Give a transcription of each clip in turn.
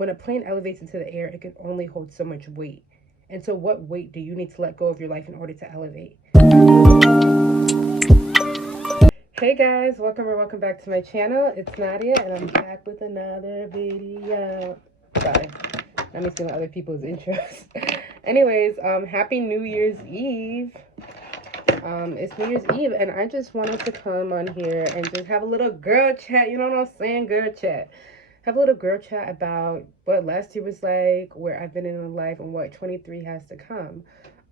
When a plane elevates into the air, it can only hold so much weight. And so, what weight do you need to let go of your life in order to elevate? Hey guys, welcome or welcome back to my channel. It's Nadia, and I'm back with another video. Sorry, let me see my other people's intros. Anyways, happy New Year's Eve. It's New Year's Eve, and I just wanted to come on here and just have a little girl chat. You know what I'm saying? Girl chat. Have a little girl chat about what last year was like, where I've been in life, and what 23 has to come.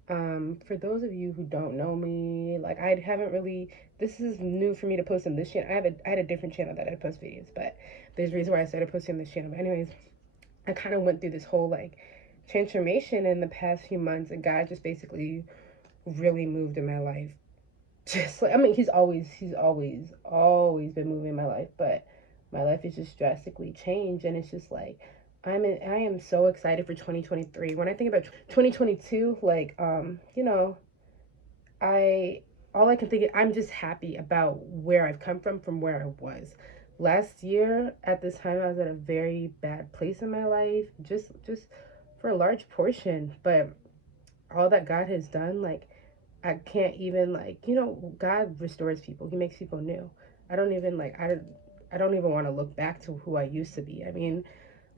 For those of you who don't know me, like I haven't really, this is new for me to post on this channel. I had a different channel that I post videos, but there's a reason why I started posting on this channel. But anyways, I kind of went through this whole like transformation in the past few months, and God just basically really moved in my life. Just like, I mean, always been moving in my life, but my life is just drastically changed, and it's just like I am so excited for 2023. When I think about 2022, like I all I can think of, I'm just happy about where I've come from where I was. Last year at this time I was at a very bad place in my life, just for a large portion, but all that God has done, like I can't even like, God restores people. He makes people new. I don't even like I don't even want to look back to who I used to be. I mean,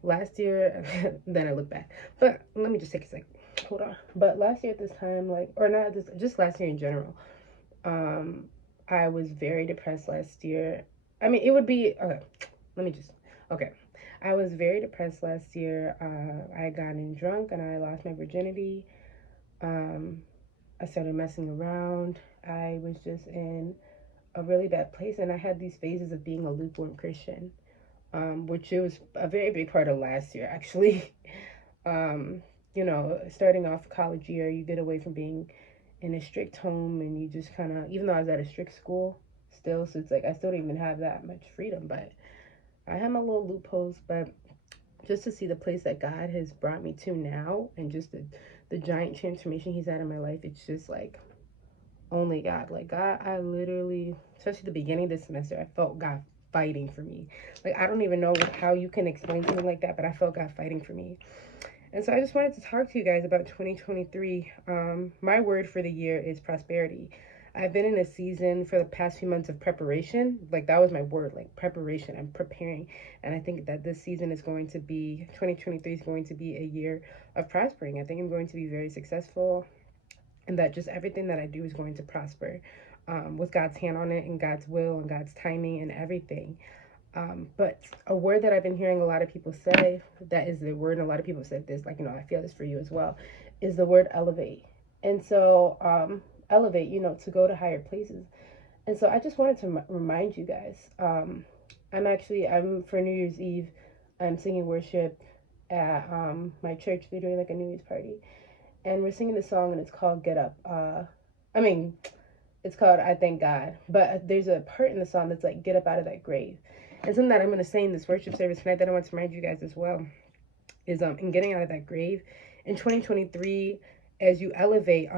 last year then I look back. But let me just take a second. Hold on. But last year at this time, like, or not this, just last year in general, um I was very depressed last year. I mean, it would be okay. Let me just okay. I was very depressed last year. I had gotten drunk and I lost my virginity. Um I started messing around. I was just in a really bad place, and I had these phases of being a lukewarm Christian, which it was a very big part of last year, actually. um, Starting off college year, you get away from being in a strict home, and you just kind of, even though I was at a strict school, still, so it's like I still don't even have that much freedom, but I have my little loopholes. But just to see the place that God has brought me to now, and just the giant transformation He's had in my life, it's just like only God. Like God, I literally, especially the beginning of this semester, I felt God fighting for me. Like I don't even know how you can explain something like that, but I felt God fighting for me. And so I just wanted to talk to you guys about 2023. My word for the year is prosperity. I've been in a season for the past few months of preparation. Like that was my word, like preparation. I'm preparing. And I think that this season is going to be, 2023 is going to be a year of prospering. I think I'm going to be very successful, and that just everything that I do is going to prosper, with God's hand on it and God's will and God's timing and everything. But a word that I've been hearing a lot of people say, that is the word, and a lot of people said this, like, I feel this for you as well, is the word elevate. And so, elevate, to go to higher places. And so I just wanted to remind you guys, I'm for New Year's Eve, I'm singing worship at my church. They're doing like a New Year's party, and we're singing the song, and it's called Get Up. I mean, it's called I Thank God, but there's a part in the song that's like, get up out of that grave. And something that I'm going to say in this worship service tonight that I want to remind you guys as well is in getting out of that grave in 2023, as you elevate,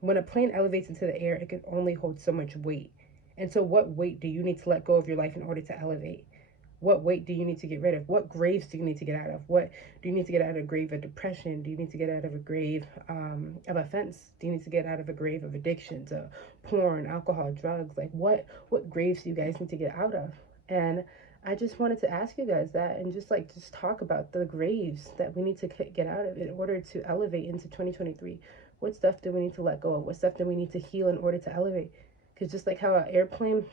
when a plane elevates into the air, it can only hold so much weight. And so what weight do you need to let go of your life in order to elevate? What weight do you need to get rid of? What graves do you need to get out of? What do you need to get out of a grave of depression? Do you need to get out of a grave of offense? Do you need to get out of a grave of addictions, porn, alcohol, drugs? Like what graves do you guys need to get out of? And I just wanted to ask you guys that, and just talk about the graves that we need to get out of in order to elevate into 2023. What stuff do we need to let go of? What stuff do we need to heal in order to elevate? Because just like how an airplane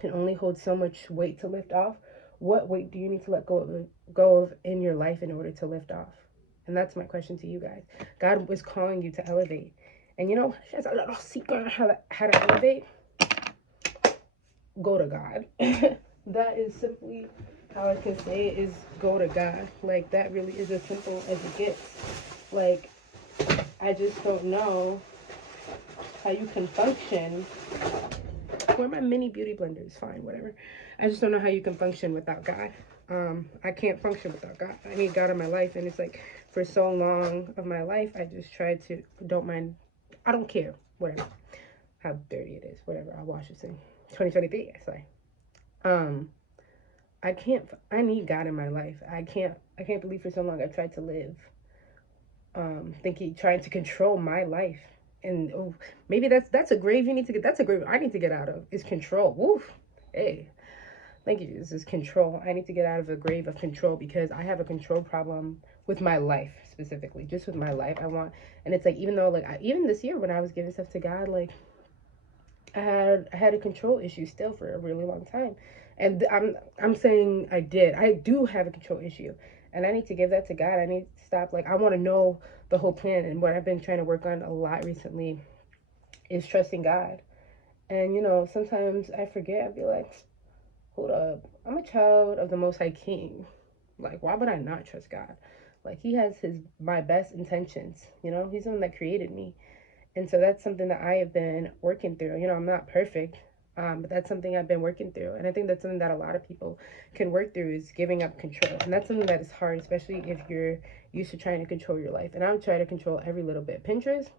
can only hold so much weight to lift off, what weight do you need to let go of in your life in order to lift off? And that's my question to you guys. God was calling you to elevate. And there's a little secret on how to elevate. Go to God. That is simply how I can say it, is go to God. Like that really is as simple as it gets. Like I just don't know how you can function. Where my mini beauty blender is fine, whatever. I just don't know how you can function without God. I can't function without God. I need God in my life, and it's like for so long of my life, I just tried to, don't mind, I don't care, whatever, how dirty it is, whatever, I'll wash it soon. 2023, sorry. I need God in my life. I can't believe for so long I've tried to live thinking, trying to control my life. And oh, maybe that's a grave you need to get. That's a grave I need to get out of. Is control. Woof. Hey, thank you. This is control. I need to get out of a grave of control because I have a control problem with my life specifically, just with my life. And it's like even though like even this year when I was giving stuff to God, like I had a control issue still for a really long time, and I'm saying I do have a control issue, and I need to give that to God. I need to stop. Like I want to know the whole plan, and what I've been trying to work on a lot recently is trusting God. And sometimes I forget. I'd be like, hold up, I'm a child of the Most High King. Like why would I not trust God? Like He has his my best intentions. He's the one that created me, and so that's something that I have been working through. I'm not perfect, but that's something I've been working through. And I think that's something that a lot of people can work through is giving up control. And that's something that is hard, especially if you're used to trying to control your life. And I would try to control every little bit. Pinterest,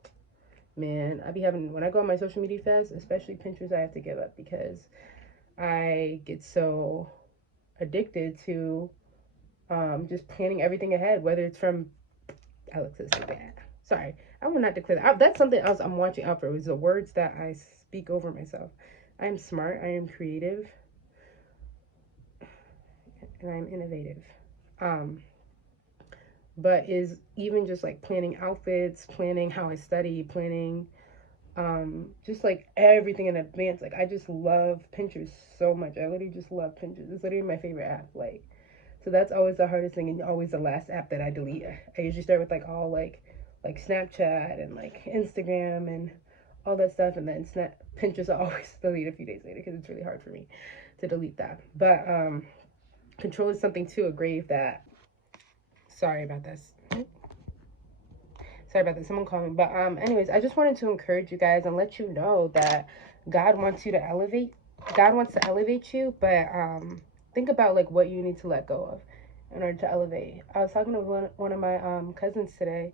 man, when I go on my social media fast, especially Pinterest, I have to give up because I get so addicted to just planning everything ahead, whether it's from Alexis like that. Sorry, I will not declare that. That's something else I'm watching out for. Is the words that I speak over myself. I am smart. I am creative, and I'm innovative. Um, but is even just like planning outfits, planning how I study, planning just like everything in advance. Like I just love Pinterest so much. I literally just love Pinterest. It's literally my favorite app. Like so that's always the hardest thing and always the last app that I delete. I usually start with like all like Snapchat and like Instagram and all that stuff, and then Pinterest I always delete a few days later because it's really hard for me to delete that. But control is something too, a grave that. Sorry about this. Sorry about this. Someone called me. But anyways, I just wanted to encourage you guys and let you know that God wants you to elevate. God wants to elevate you, but think about like what you need to let go of in order to elevate. I was talking to one of my cousins today,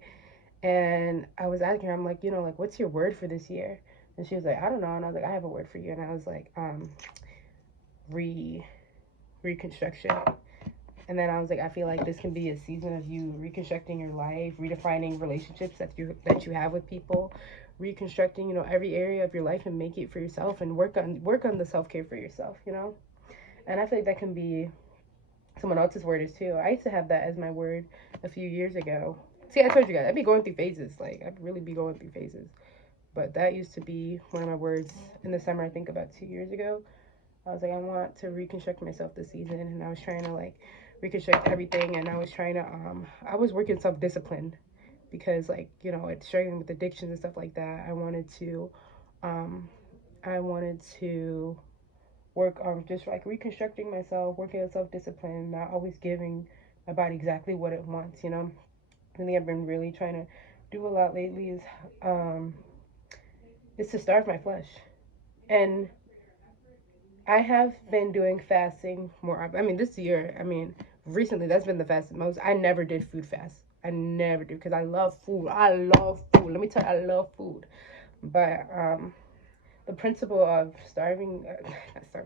and I was asking her, I'm like, like, what's your word for this year? And she was like, I don't know. And I was like, I have a word for you. And I was like, re reconstruction. And then I was like, I feel like this can be a season of you reconstructing your life, redefining relationships that you have with people, reconstructing, every area of your life and make it for yourself and work on the self-care for yourself. And I feel like that can be someone else's word is too. I used to have that as my word a few years ago. See, I told you guys, I'd be going through phases. Like, I'd really be going through phases. But that used to be one of my words in the summer, I think about 2 years ago. I was like, I want to reconstruct myself this season. And I was trying to, like, reconstruct everything. And I was trying to, I was working self-discipline. Because, like, it's struggling with addictions and stuff like that. Um, I wanted to work on just like reconstructing myself, working on self discipline, not always giving my body exactly what it wants. I think I've been really trying to do a lot lately um is to starve my flesh. And I have been doing fasting more. I mean, this year, recently that's been the fastest most. I never did food fast. I never do because I love food. I love food. Let me tell you, I love food. But the principle of not starving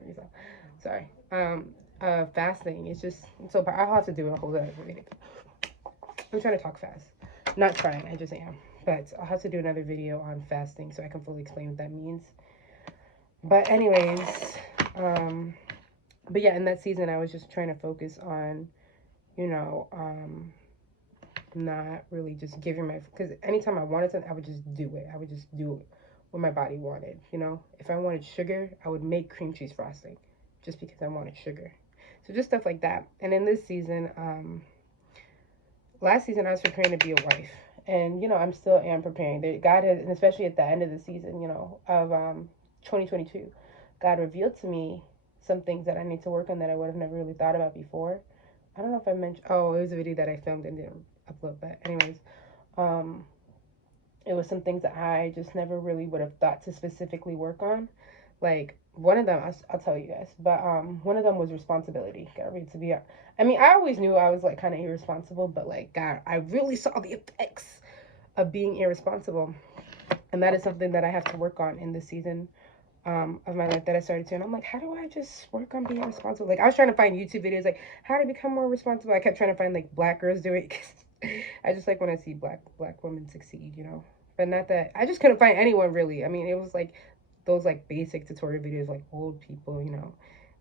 yourself, sorry, fasting is just so. I'll have to do a whole other video. I'm trying to talk fast, not trying. I just am. But I'll have to do another video on fasting so I can fully explain what that means. But anyways, but yeah, in that season, I was just trying to focus on, you know, not really just giving because anytime I wanted something, I would just do it. I would just do what my body wanted. If I wanted sugar, I would make cream cheese frosting just because I wanted sugar. So just stuff like that. And in this season, last season I was preparing to be a wife. And, I'm still am preparing. God has, and especially at the end of the season, of 2022, God revealed to me some things that I need to work on that I would have never really thought about before. I don't know if I mentioned, oh, it was a video that I filmed and didn't upload, but anyways, it was some things that I just never really would have thought to specifically work on. Like one of them, I'll tell you guys, but one of them was responsibility. Got ready to be. I always knew I was like kind of irresponsible, but like God, I really saw the effects of being irresponsible, and that is something that I have to work on in this season. of my life that I started to. And I'm like, how do I just work on being responsible? Like, I was trying to find YouTube videos, like, how to become more responsible. I kept trying to find, like, black girls do it. I just like when I see black women succeed, you know? But not that, I just couldn't find anyone, really. I mean, it was, like, those, like, basic tutorial videos, like, old people, you know?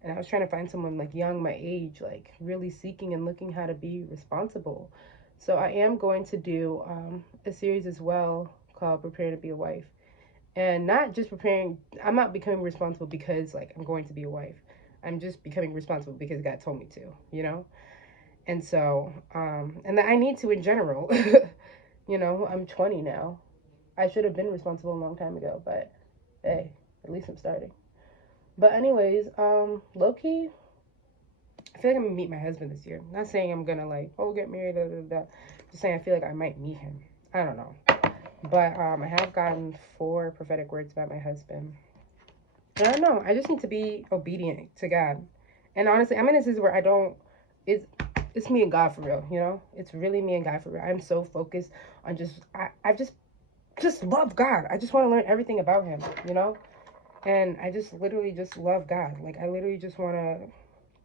And I was trying to find someone, like, young, my age, like, really seeking and looking how to be responsible. So I am going to do a series as well called Prepare to Be a Wife. And not just preparing, I'm not becoming responsible because, like, I'm going to be a wife. I'm just becoming responsible because God told me to, you know? And so, and that I need to in general. You know, I'm 20 now. I should have been responsible a long time ago, but hey, at least I'm starting. But anyways, low-key, I feel like I'm gonna meet my husband this year. Not saying I'm gonna, like, oh, get married, Just saying I feel like I might meet him. I don't know. But I have gotten 4 prophetic words about my husband. And I don't know. I just need to be obedient to God. And honestly, I'm in a season where I don't. It's me and God for real. You know, it's really me and God for real. I'm so focused on I just love God. I just want to learn everything about Him. You know, and I just literally just love God. Like, I literally just want to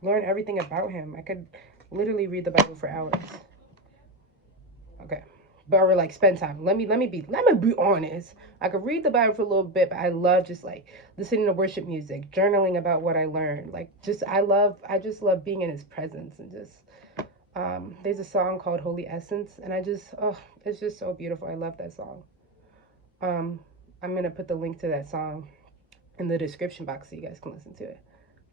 learn everything about Him. I could literally read the Bible for hours. Okay. Or like spend time. Let me be honest. I could read the Bible for a little bit, but I love just like listening to worship music, journaling about what I learned. Like, I just love being in His presence. And just there's a song called Holy Essence, and it's just so beautiful. I love that song. I'm gonna put the link to that song in the description box so you guys can listen to it.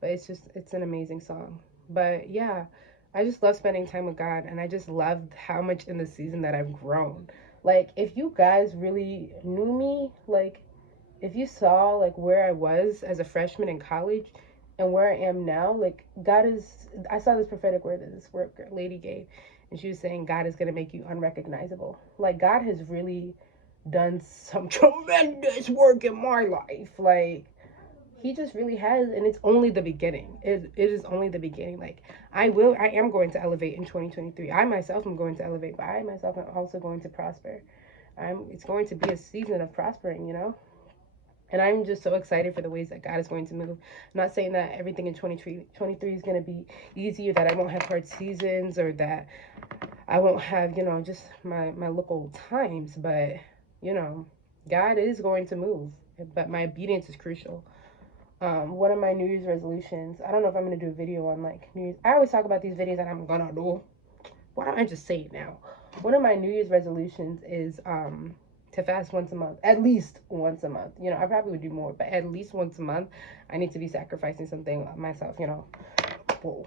But it's an amazing song. But yeah, I just love spending time with God, and I just loved how much in the season that I've grown. Like, if you guys really knew me, like, if you saw, like, where I was as a freshman in college and where I am now, like, I saw this prophetic word that this lady gave, and she was saying God is going to make you unrecognizable. Like, God has really done some tremendous work in my life. Like, He just really has, and it's only the beginning. It is only the beginning. Like, I am going to elevate in 2023. I myself am going to elevate, but I myself am also going to prosper. It's going to be a season of prospering, you know? And I'm just so excited for the ways that God is going to move. I'm not saying that everything in 2023 is going to be easy, or that I won't have hard seasons, or that I won't have, you know, just my local times, but, you know, God is going to move, but my obedience is crucial. One of my New Year's resolutions, I don't know if I'm going to do a video on, like, New Year's. I always talk about these videos that I'm going to do. Why don't I just say it now? One of my New Year's resolutions is to fast once a month. At least once a month. You know, I probably would do more, but at least once a month, I need to be sacrificing something myself, you know. Whoa.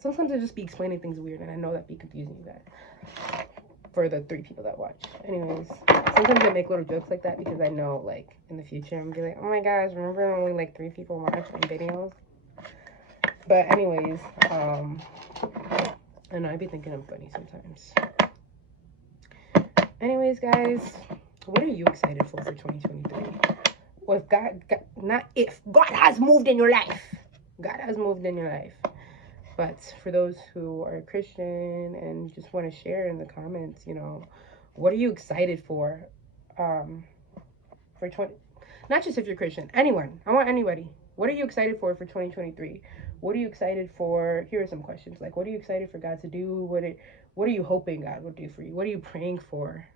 Sometimes I just be explaining things weird, and I know that be confusing you guys. For the 3 people that watch. Anyways, sometimes I make little jokes like that because I know, like, in the future I'm gonna be like, oh my gosh, remember only like 3 people watch my videos? But anyways, I know I be thinking I'm funny sometimes. Anyways, guys, what are you excited for 2023? Well, God has moved in your life. God has moved in your life. But for those who are Christian and just want to share in the comments, you know, what are you excited for 20, not just if you're Christian, anyone. I want anybody. What are you excited for 2023? What are you excited for? Here are some questions. Like, what are you excited for God to do? What are you hoping God will do for you? What are you praying for?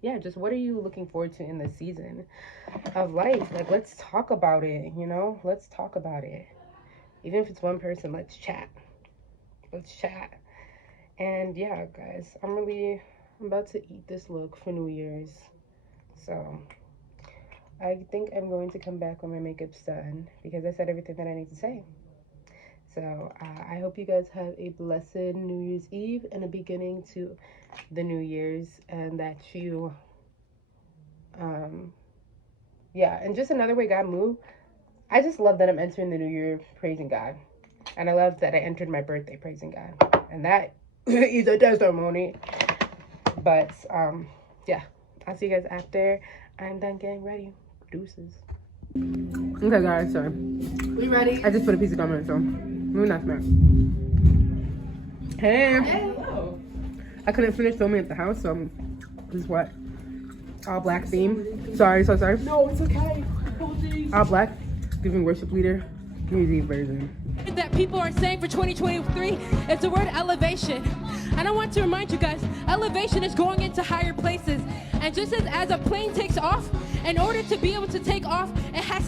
Yeah, just what are you looking forward to in this season of life? Like, let's talk about it, you know? Let's talk about it. Even if it's one person, let's chat. Let's chat. And yeah, guys, I'm about to eat this look for New Year's. So I think I'm going to come back when my makeup's done because I said everything that I need to say. So I hope you guys have a blessed New Year's Eve and a beginning to the New Year's, and that you, yeah, and just another way God moved. I just love that I'm entering the new year praising God. And I love that I entered my birthday praising God. And that is a testimony. But, yeah. I'll see you guys after I'm done getting ready. Deuces. Okay, guys, sorry. We ready? I just put a piece of gum in it, so we're not smart. Hey. Hey, hello. I couldn't finish filming at the house, so this is what. All black theme. Sorry, so sorry. No, it's okay. All black, giving worship leader, community version. That people are saying for 2023 is the word elevation. And I want to remind you guys, elevation is going into higher places. And just as a plane takes off, in order to be able to take off,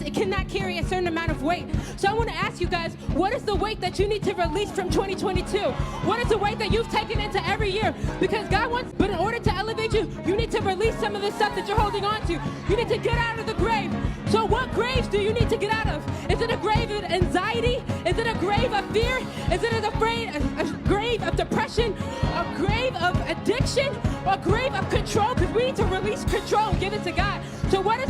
it cannot carry a certain amount of weight. So I want to ask you guys, what is the weight that you need to release from 2022? What is the weight that you've taken into every year? Because God wants, but in order to elevate you, you need to release some of the stuff that you're holding on to. You need to get out of the grave. So what graves do you need to get out of? Is it a grave of anxiety? Is it a grave of fear? Is it a grave of depression? A grave of addiction? Or a grave of control? Because we need to release control and give it to God. So what is